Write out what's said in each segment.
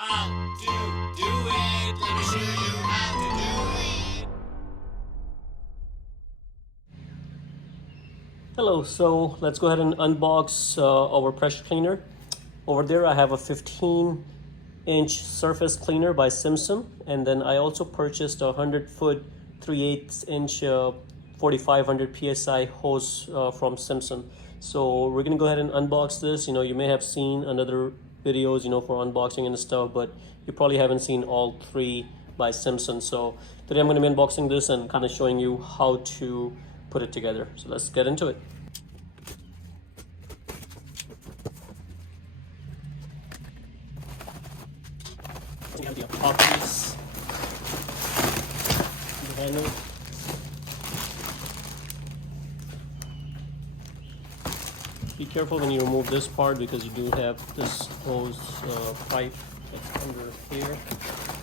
How to do it. Let me show you how to do it. Hello, so let's go ahead and unbox our pressure cleaner. Over there I have a 15-inch surface cleaner by Simpson, and then I also purchased a 100-foot 3/8-inch 4500 psi hose from Simpson. So we're gonna go ahead and unbox this. You may have seen another videos for unboxing and stuff, but you probably haven't seen all three by Simpson. So today I'm going to be unboxing this and kind of showing you how to put it together. So let's get into it. We have the top piece, the handle. Be careful when you remove this part because you do have this hose pipe that's under here.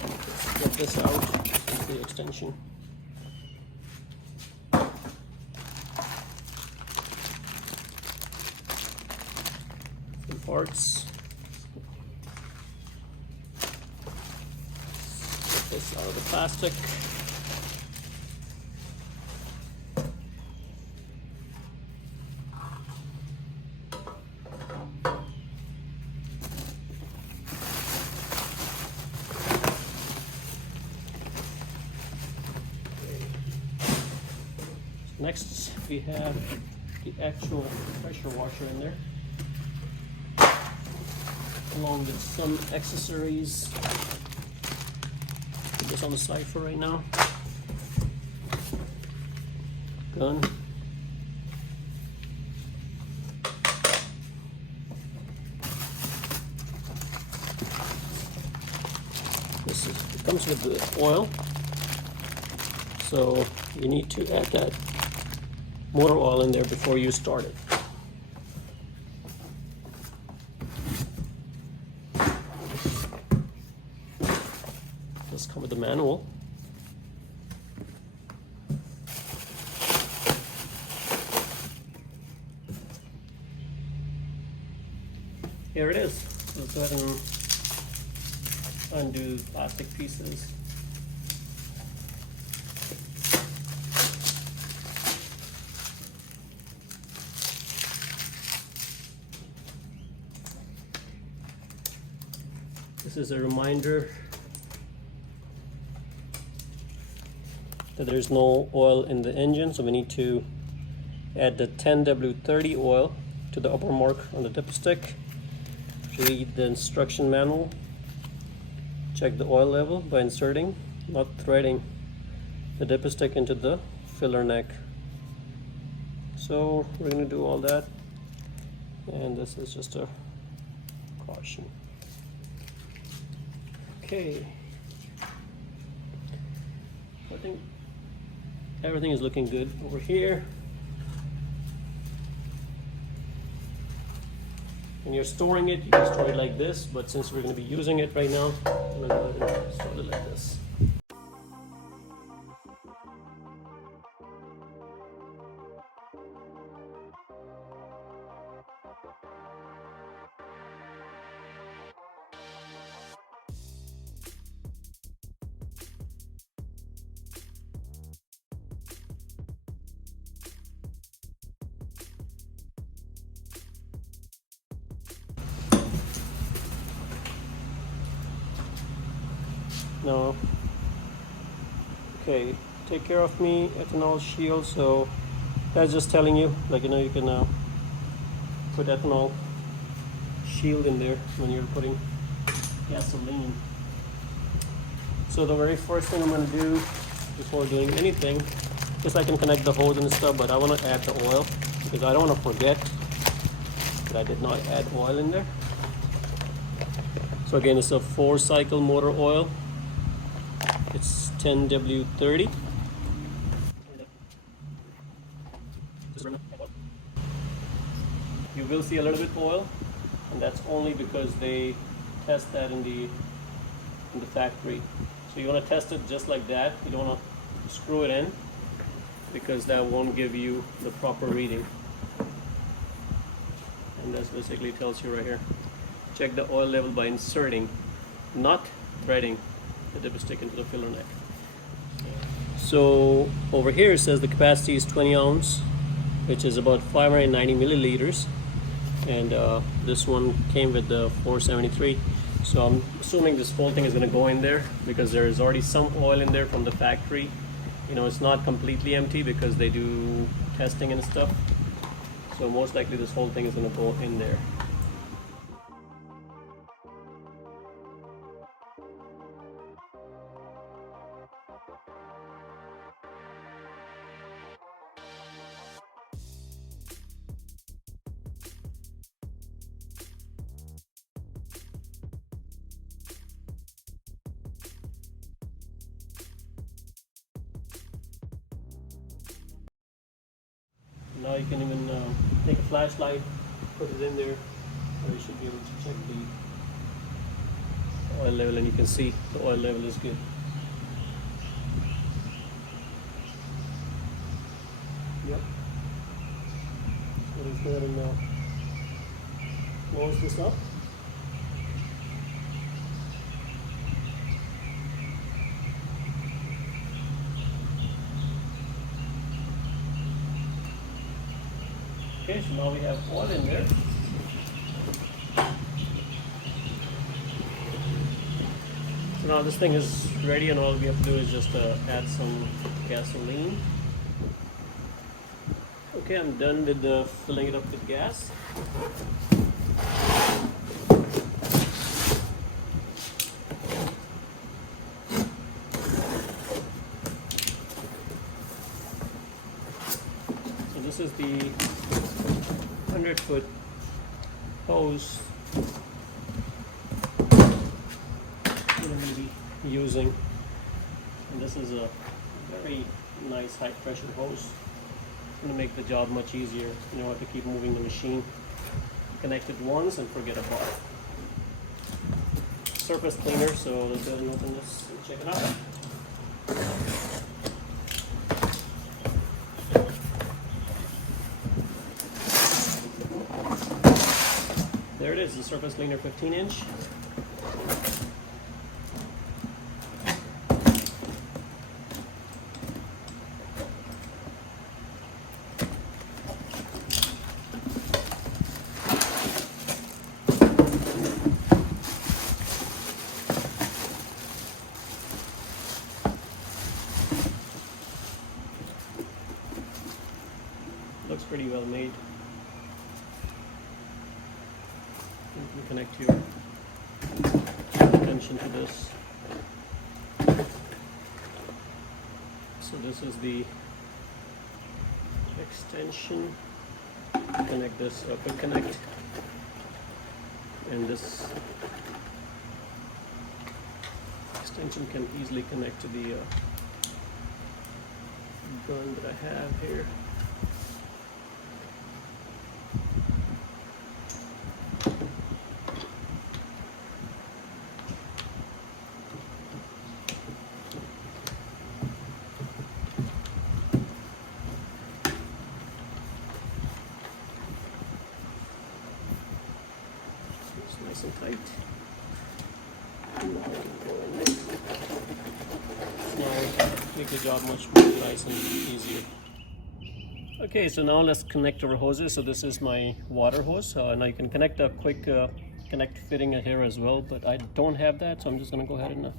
Let's get this out. This is the extension. Some parts. Get this out of the plastic. Next, we have the actual pressure washer in there, along with some accessories. Put this on the side for right now. Gun. It comes with the oil, so you need to add that motor oil in there before you start it. Let's come with the manual. Here it is. Let's go ahead and undo the plastic pieces. This is a reminder that there's no oil in the engine, so we need to add the 10W30 oil to the upper mark on the dipstick. Read the instruction manual. Check the oil level by inserting, not threading, the dipstick into the filler neck. So we're going to do all that, and this is just a caution. Okay, I think everything is looking good over here. When you're storing it, you can store it like this, but since we're going to be using it right now, I'm going to go ahead and store it like this. No. Okay, take care of me, ethanol shield. So that's just telling you, you can put ethanol shield in there when you're putting gasoline. So the very first thing I'm going to do before doing anything, just I can connect the hose and stuff, but I want to add the oil because I don't want to forget that I did not add oil in there. So again, it's a 4-cycle motor oil. It's 10W30. You will see a little bit of oil, and that's only because they test that in the factory. So you want to test it just like that. You don't want to screw it in because that won't give you the proper reading. And that's basically tells you right here. Check the oil level by inserting. not threading the dipstick into the filler neck. So over here it says the capacity is 20 ounce, which is about 590 milliliters, and this one came with the 473. So I'm assuming this whole thing is going to go in there because there is already some oil in there from the factory. You know, it's not completely empty because they do testing and stuff. So most likely this whole thing is going to go in there. Now you can even take a flashlight, put it in there, so you should be able to check the oil level, and you can see the oil level is good. Yep. So let's go ahead and close this up. Okay, so now we have oil in there. So now this thing is ready, and all we have to do is just add some gasoline. Okay, I'm done with filling it up with gas. So this is the 100-foot hose that I'm going to be using, and this is a very nice high pressure hose. It's going to make the job much easier. You don't have to keep moving the machine. Connect it once and forget about it. Surface cleaner, so let's go ahead and open this and check it out. There it is, the surface cleaner 15-inch. Looks pretty well made. You can connect your extension to this. So this is the extension. Connect this, quick connect, and this extension can easily connect to the gun that I have here. Nice and tight. Now make the job much more nice and easier. Okay, so now let's connect our hoses. So this is my water hose. Now you can connect a quick connect fitting here as well, but I don't have that, so I'm just going to go ahead and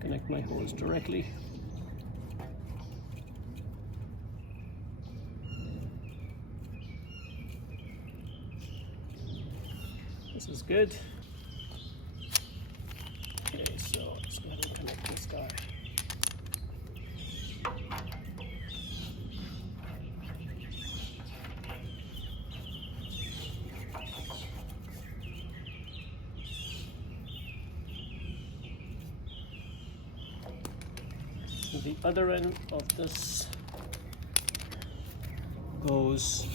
connect my hose directly. This is good. Okay, so let's go ahead and connect this guy. The other end of this goes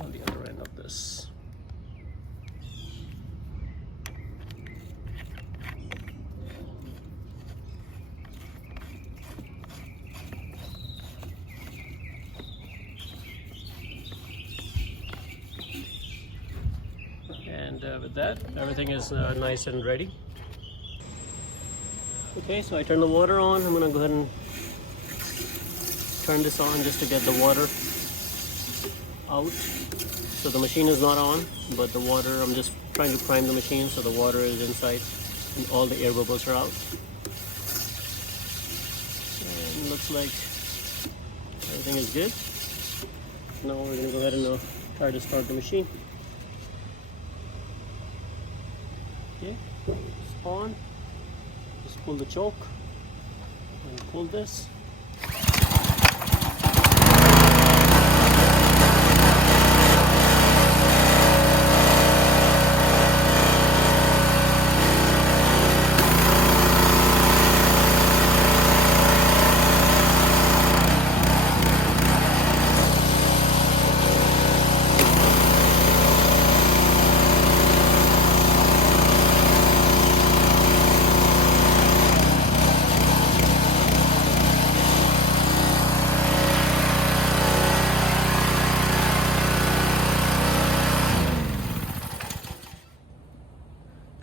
on the other end of this. And with that, everything is nice and ready. Okay, so I turn the water on. I'm gonna go ahead and turn this on just to get the water out. So the machine is not on, but the water, I'm just trying to prime the machine so the water is inside and all the air bubbles are out. And looks like everything is good. Now we're gonna go ahead and try to start the machine. Okay, it's on. Just pull the choke and pull this.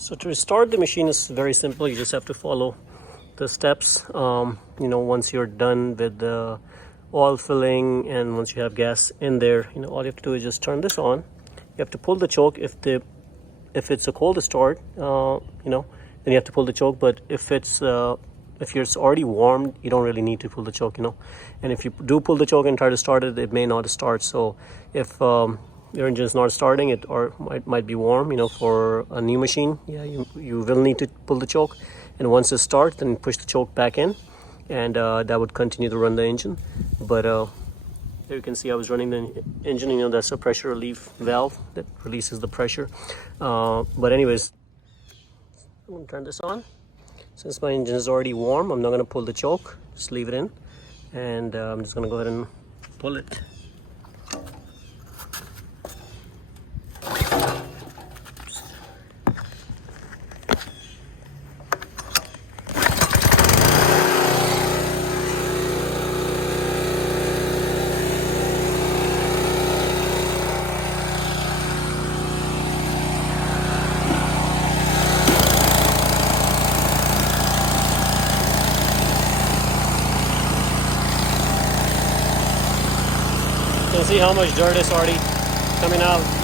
So to restart the machine is very simple. You just have to follow the steps. Once you're done with the oil filling and once you have gas in there, all you have to do is just turn this on. You have to pull the choke if it's a cold start. Then you have to pull the choke. But if it's already warmed, you don't really need to pull the choke. And if you do pull the choke and try to start it, it may not start. So if your engine is not starting, it or might be warm, for a new machine, you will need to pull the choke, and once it starts, then push the choke back in, and that would continue to run the engine. But there you can see I was running the engine. That's a pressure relief valve that releases the pressure. But anyways, I'm gonna turn this on. Since my engine is already warm, I'm not gonna pull the choke, just leave it in, and I'm just gonna go ahead and pull it. You can see how much dirt is already coming out.